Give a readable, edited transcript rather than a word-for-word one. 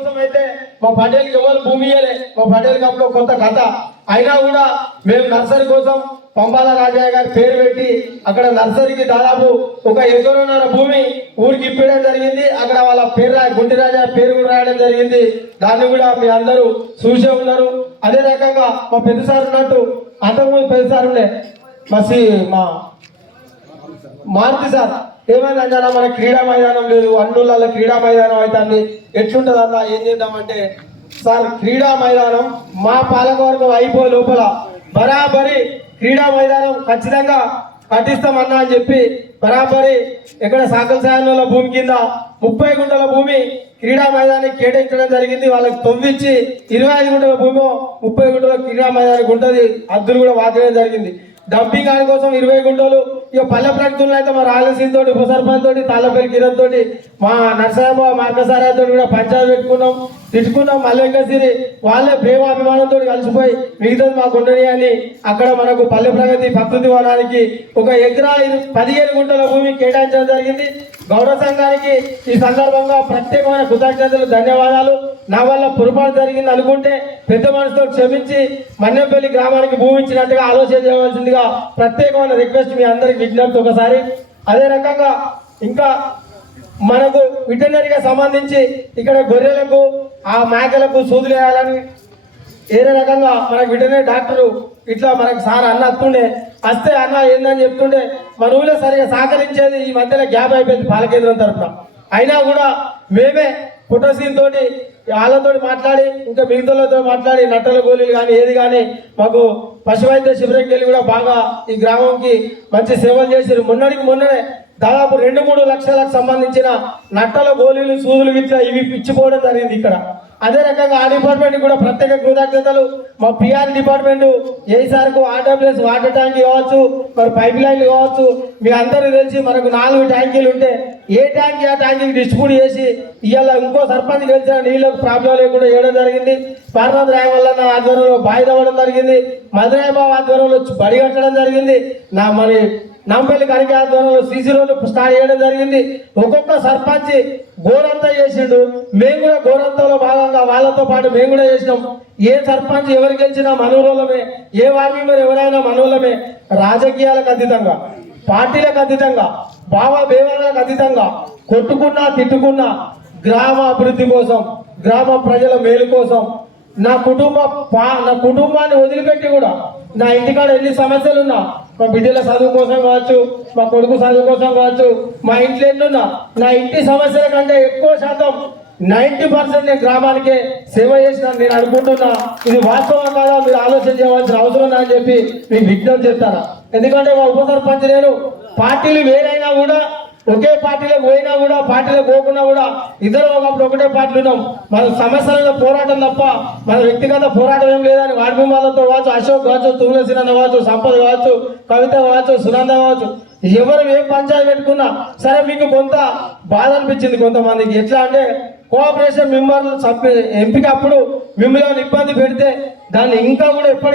కోసం అయితే మా పటేల్కి ఎవరు భూమి ఇయ్యలే. మా పటేల్ కప్లో కొంత కథ అయినా కూడా మేము నర్సరీ కోసం పంబాల రాజయ్య గారి పేరు పెట్టి అక్కడ నర్సరీకి దాదాపు 1 ఎకరున్నర భూమి ఊరికి ఇప్పడం జరిగింది. అక్కడ వాళ్ళ పేరు గుంటి రాజా పేరు కూడా రాయడం జరిగింది. దాన్ని కూడా మీ అందరూ చూసే ఉన్నారు. అదే రకంగా మా పెద్ద సార్ ఉన్నట్టు అంతకుముందు పెద్ద సార్ ఉండే మా మారుతి సార్ ఏమైందంటే మన క్రీడా మైదానం లేదు, అన్నుల క్రీడా మైదానం అవుతుంది, ఎట్లుంటుంది అన్న ఏం చేద్దామంటే సార్ క్రీడా మైదానం మా పాలకవర్గం అయిపోయే లోపల బరాబరి క్రీడా మైదానం ఖచ్చితంగా కట్టిస్తామన్నా అని చెప్పి బరాబరి ఇక్కడ సాకల సాయంలో భూమి కింద 30 గుంటల భూమి క్రీడా మైదానానికి కేటాయించడం జరిగింది. వాళ్ళకి తొవ్విచ్చి 25 గుంటల భూమి 30 గుంటల క్రీడా మైదానానికి ఉంటుంది. అద్దులు కూడా వాచడం జరిగింది. డంపింగ్ ఆడి కోసం 20 గుంటలు. ఇక పల్లె ప్రకటనలు అయితే మా రాయలసీమ తోటి ఉపసర్పంచ్ తోటి తాళ్ళపల్లి కిరణ్ తోటి మా నర్సరాబా మార్కసారా తోటి కూడా పంచాయతీ పెట్టుకున్నాం, తిట్టుకున్నాం. మల్లెంకసిరి వాళ్ళే ప్రేమాభిమానంతో కలిసిపోయి మిగతాది మాకు ఉండని అని అక్కడ మనకు పల్లె ప్రగతి ప్రకృతి వనానికి 1 ఎకరా 15 గుంటల భూమి కేటాయించడం జరిగింది. గౌరవ సంఘానికి ఈ సందర్భంగా ప్రత్యేకమైన కృతజ్ఞతలు, ధన్యవాదాలు. నా వల్ల పొరపాటు జరిగింది అనుకుంటే పెద్ద మనసుతో క్షమించి మన్నెపల్లి గ్రామానికి భూమి ఇచ్చినట్టుగా ఆలోచన చేయవలసిందిగా ప్రత్యేకమైన రిక్వెస్ట్ మీ అందరికి విజ్ఞప్తి ఒకసారి. అదే రకంగా ఇంకా మనకు వెటర్నరీగా సంబంధించి ఇక్కడ గొర్రెలకు ఆ మేకలకు సూదులు వేయాలని ఏరే రకంగా మనకు వెటర్నరీ డాక్టరు ఇట్లా మనకు సార్ అన్న వస్తుండే వస్తే అన్న ఏందని చెప్తుండే మన ఊళ్ళో సరిగా సహకరించేది ఈ మధ్యలో గ్యాప్ అయిపోయింది పాలకేంద్రం తరఫున. అయినా కూడా మేమే పుట్టసీన్ తోటి వాళ్ళతో మాట్లాడి ఇంకా మిగతాలతో మాట్లాడి నట్టల గోళీలు కానీ ఏది కానీ మాకు పశువైద్య శిబిరంకి వెళ్ళి కూడా బాగా ఈ గ్రామంకి మంచి సేవలు చేశారు. మొన్ననే దాదాపు 2-3 లక్షలకు సంబంధించిన నట్టల గోళీలు సూదులు ఇట్లా ఇవి ఇచ్చిపోవడం జరిగింది ఇక్కడ. అదే రకంగా ఆ డిపార్ట్మెంట్ కూడా ప్రత్యేక కృతజ్ఞతలు. మా పిఆర్ డిపార్ట్మెంట్ ఏసార్కు ఆర్డబ్ల్యూఎస్ వాటర్ ట్యాంక్ కావచ్చు, మరి పైప్ లైన్లు కావచ్చు, మీ అందరూ తెలిసి మనకు 4 ట్యాంకీలు ఉంటే ఏ ట్యాంక్ ఆ ట్యాంకీకి డిస్ట్రిబ్యూట్ చేసి ఇవాళ ఇంకో సర్పంచ్ గెలిచిన నీళ్ళకు ప్రాబ్లం లేకుండా చేయడం జరిగింది. పార్వతి రాయ వల్ల ఆధ్వర్యంలో బావి తవ్వడం జరిగింది. మధురాబాబు ఆధ్వర్యంలో బడి కట్టడం జరిగింది. మరి నాంపల్లి కనిక ఆధ్వర్యంలో సీసీ రోడ్లు స్టార్ట్ చేయడం జరిగింది. ఒక్కొక్క సర్పంచ్ గోరంతా చేసిండు. మేము కూడా గోరంతలో భాగంగా వాళ్ళతో పాటు మేము కూడా చేసినాం. ఏ సర్పంచ్ ఎవరు గెలిచినా మనోళ్ళమే, ఏ వార్డు మెంబర్ ఎవరైనా మనోళ్ళమే. రాజకీయాలకు అతీతంగా, పార్టీలకు అతీతంగా, భావభేదాలకు అతీతంగా కొట్టుకున్నా తిట్టుకున్నా గ్రామ అభివృద్ధి కోసం, గ్రామ ప్రజల మేలు కోసం నా కుటుంబాన్ని వదిలిపెట్టి కూడా నా ఇంటికాడ ఎన్ని సమస్యలున్నా, మా బిడ్డల చదువు కోసం కావచ్చు, మా కొడుకు చదువు కోసం కావచ్చు, మా ఇంట్లో ఎన్నున్నా నా ఇంటి సమస్యల కంటే ఎక్కువ శాతం 90% నేను గ్రామానికే సేవ చేసిన నేను అనుకుంటున్నా. ఇది వాస్తవం కాదా మీరు ఆలోచన చేయవలసిన అవసరం అని చెప్పి మీకు విజ్ఞప్తి చెప్తారా. ఎందుకంటే మా ఉప సర్పంచ్ నేను పార్టీలు వేరైనా కూడా ఒకే పార్టీలకు పోయినా కూడా పార్టీలకు పోకున్నా కూడా ఇద్దరు ఒకప్పుడు ఒకటే పార్టీలు ఉన్నాం. మన సమస్యల పోరాటం తప్ప మన వ్యక్తిగత పోరాటం ఏం లేదని వార్డు మెంబర్లతో కావచ్చు, అశోక్ కావచ్చు, తులసినంద కావచ్చు, సంపద కావచ్చు, కవిత కావచ్చు, సునంద కావచ్చు, ఎవరు ఏం పంచాయతీ పెట్టుకున్నా సరే మీకు కొంత బాధ అనిపించింది కొంతమందికి. ఎట్లా అంటే కోఆపరేషన్ మెంబర్లు ఎంపిక అప్పుడు మిమ్మల్ని ఇబ్బంది పెడితే దాన్ని ఇంకా కూడా ఎప్పటికీ